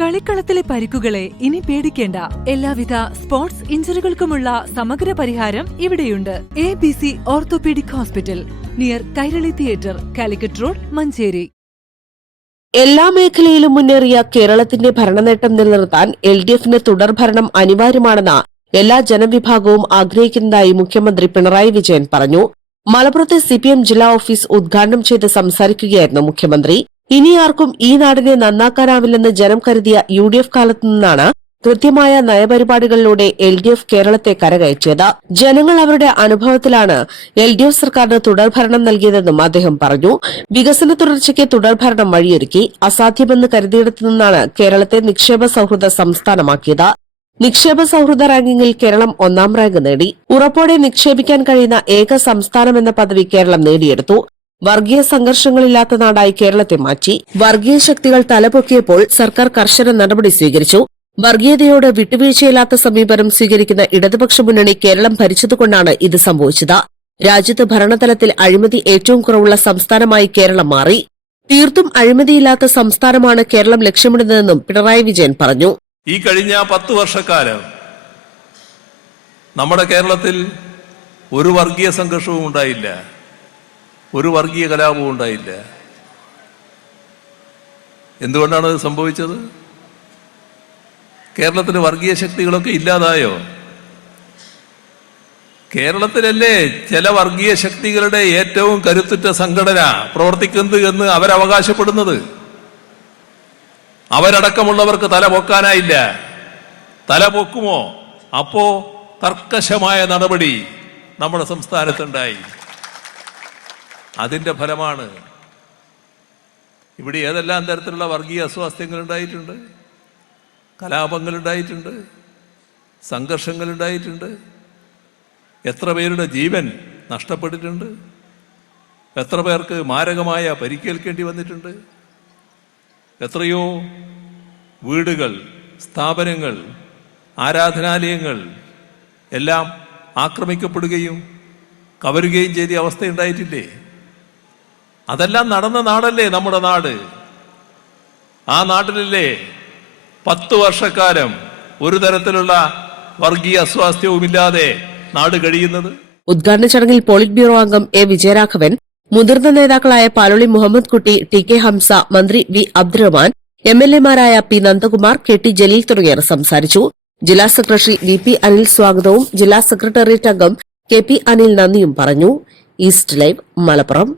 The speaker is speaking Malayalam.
കളിക്കളത്തിലെ പരിക്കുകളെ ഇനി പേടിക്കേണ്ട. എല്ലാവിധ സ്പോർട്സ് ഇഞ്ചുറികൾക്കുമുള്ള സമഗ്ര പരിഹാരം ഇവിടെയുണ്ട്. ABC orthopaedic hospital, near Kairali theatre, Calicut road, Manjeri. എല്ലാ മേഖലയിലും മുന്നേറിയ കേരളത്തിന്റെ ഭരണനേട്ടം നിലനിർത്താൻ LDFന് തുടർഭരണം അനിവാര്യമാണെന്ന് എല്ലാ ജനവിഭാഗവും ആഗ്രഹിക്കുന്നതായി മുഖ്യമന്ത്രി പിണറായി വിജയൻ പറഞ്ഞു. മലപ്പുറത്തെ CPM ജില്ലാ ഓഫീസ് ഉദ്ഘാടനം ചെയ്ത് സംസാരിക്കുകയായിരുന്നു മുഖ്യമന്ത്രി. ഇനി ആർക്കും ഈ നാടിനെ നന്നാക്കാനാവില്ലെന്ന് ജനം കരുതിയ UDF കാലത്തു നിന്നാണ് കൃത്യമായ നയപരിപാടികളിലൂടെ LDF കേരളത്തെ കരകയറ്റിയത്. ജനങ്ങൾ അവരുടെ അനുഭവത്തിലാണ് LDF സർക്കാരിന് തുടർഭരണം നൽകിയതെന്നും അദ്ദേഹം പറഞ്ഞു. വികസന തുടർച്ചയ്ക്ക് തുടർഭരണം വഴിയൊരുക്കി. അസാധ്യമെന്ന് കരുതിയിടത്തു നിന്നാണ് കേരളത്തെ നിക്ഷേപ സൌഹൃദ സംസ്ഥാനമാക്കിയത്. നിക്ഷേപ സൌഹൃദ റാങ്കിങ്ങിൽ കേരളം 1ാം റാങ്ക് നേടി. ഉറപ്പോടെ നിക്ഷേപിക്കാൻ കഴിയുന്ന ഏക സംസ്ഥാനമെന്ന പദവി കേരളം നേടിയെടുത്തു. വർഗീയ സംഘർഷങ്ങളില്ലാത്ത നാടായി കേരളത്തെ മാറ്റി. വർഗീയ ശക്തികൾ തലപൊക്കിയപ്പോൾ സർക്കാർ കർശന നടപടി സ്വീകരിച്ചു. വർഗീയതയോട് വിട്ടുവീഴ്ചയില്ലാത്ത സമീപനം സ്വീകരിക്കുന്ന ഇടതുപക്ഷ മുന്നണി കേരളം ഭരിച്ചതുകൊണ്ടാണ് ഇത് സംഭവിച്ചത്. രാജ്യത്ത് ഭരണതലത്തിൽ അഴിമതി ഏറ്റവും കുറവുള്ള സംസ്ഥാനമായി കേരളം മാറി. തീർത്തും അഴിമതിയില്ലാത്ത സംസ്ഥാനമാണ് കേരളം ലക്ഷ്യമിടുന്നതെന്നും പിണറായി വിജയൻ പറഞ്ഞു. ഈ കഴിഞ്ഞ 10 വർഷക്കാലം നമ്മുടെ കേരളത്തിൽ ഒരു വർഗീയ സംഘർഷവും ഉണ്ടായില്ല, ഒരു വർഗീയ കലാപവും ഉണ്ടായില്ല. എന്തുകൊണ്ടാണ് ഇത് സംഭവിച്ചത്? കേരളത്തിൽ വർഗീയ ശക്തികളൊക്കെ ഇല്ലാതായോ? കേരളത്തിലല്ലേ ചില വർഗീയ ശക്തികളുടെ ഏറ്റവും കരുത്തുറ്റ സംഘടന പ്രവർത്തിക്കുന്നത് എന്ന് അവരവകാശപ്പെടുന്നത്. അവരടക്കമുള്ളവർക്ക് തല പൊക്കാനായില്ല. തല പൊക്കുമോ? അപ്പോ കർക്കശമായ നടപടി നമ്മുടെ സംസ്ഥാനത്തുണ്ടായി. അതിന്റെ ഫലമാണ് ഇവിടെ ഏതെല്ലാം തരത്തിലുള്ള വർഗീയ അസ്വാസ്ഥ്യങ്ങൾ ഉണ്ടായിട്ടുണ്ട്, കലാപങ്ങൾ ഉണ്ടായിട്ടുണ്ട്, സംഘർഷങ്ങൾ ഉണ്ടായിട്ടുണ്ട്. എത്ര പേരുടെ ജീവൻ നഷ്ടപ്പെട്ടിട്ടുണ്ട്, എത്ര പേർക്ക് മാരകമായ പരിക്കേൽക്കേണ്ടി വന്നിട്ടുണ്ട്. എത്രയോ വീടുകൾ, സ്ഥാപനങ്ങൾ, ആരാധനാലയങ്ങൾ എല്ലാം ആക്രമിക്കപ്പെടുകയും കവരുകയും ചെയ്ത അവസ്ഥയുണ്ടായിട്ടില്ലേ? അതെല്ലാം നടന്ന നാടല്ലേ നമ്മുടെ നാട്. ആ നാട്ടിലല്ലേ 10 വർഷക്കാലം ഒരു തരത്തിലുള്ള വർഗീയ അസ്വാസ്ഥ്യവുമില്ലാതെ നാട് കഴിയുന്നത്. ഉദ്ഘാടന ചടങ്ങിൽ പോളിറ്റ് ബ്യൂറോ അംഗം A. വിജയരാഘവൻ, മുതിർന്ന നേതാക്കളായ പാലോളി മുഹമ്മദ് കുട്ടി, TK ഹംസ, മന്ത്രി V. അബ്ദുറഹ്മാൻ, MLA മാരായ P. നന്ദകുമാർ, KT ജലീൽ തുടങ്ങിയവർ സംസാരിച്ചു. ജില്ലാ സെക്രട്ടറി VP അനിൽ സ്വാഗതവും ജില്ലാ സെക്രട്ടേറിയറ്റ് അംഗം KP അനിൽ നന്ദിയും പറഞ്ഞു. East live, Malappuram.